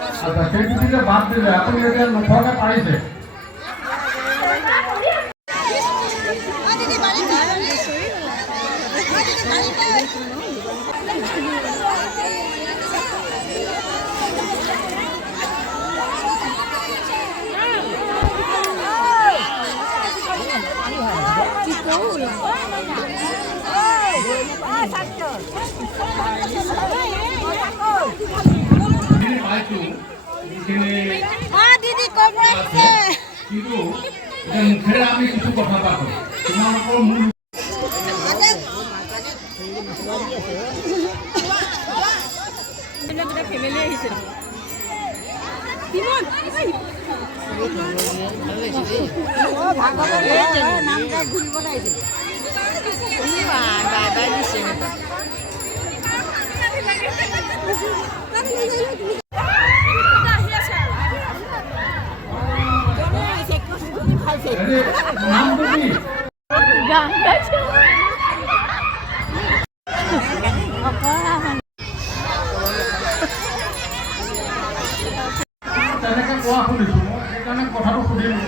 আচ্ছা সেইটো দিলে বাদ দিলে আপুনি এতিয়া নোখোৱাকৈ পাৰিছে दीदी कब কিন্তু মুখেৰে আমি কিছু কথা পাতো তোমালোকৰ মূল নামটো কি তেনেকৈ কোৱা শুনিছোঁ মই সেইকাৰণে কথাটো সুধিলোঁ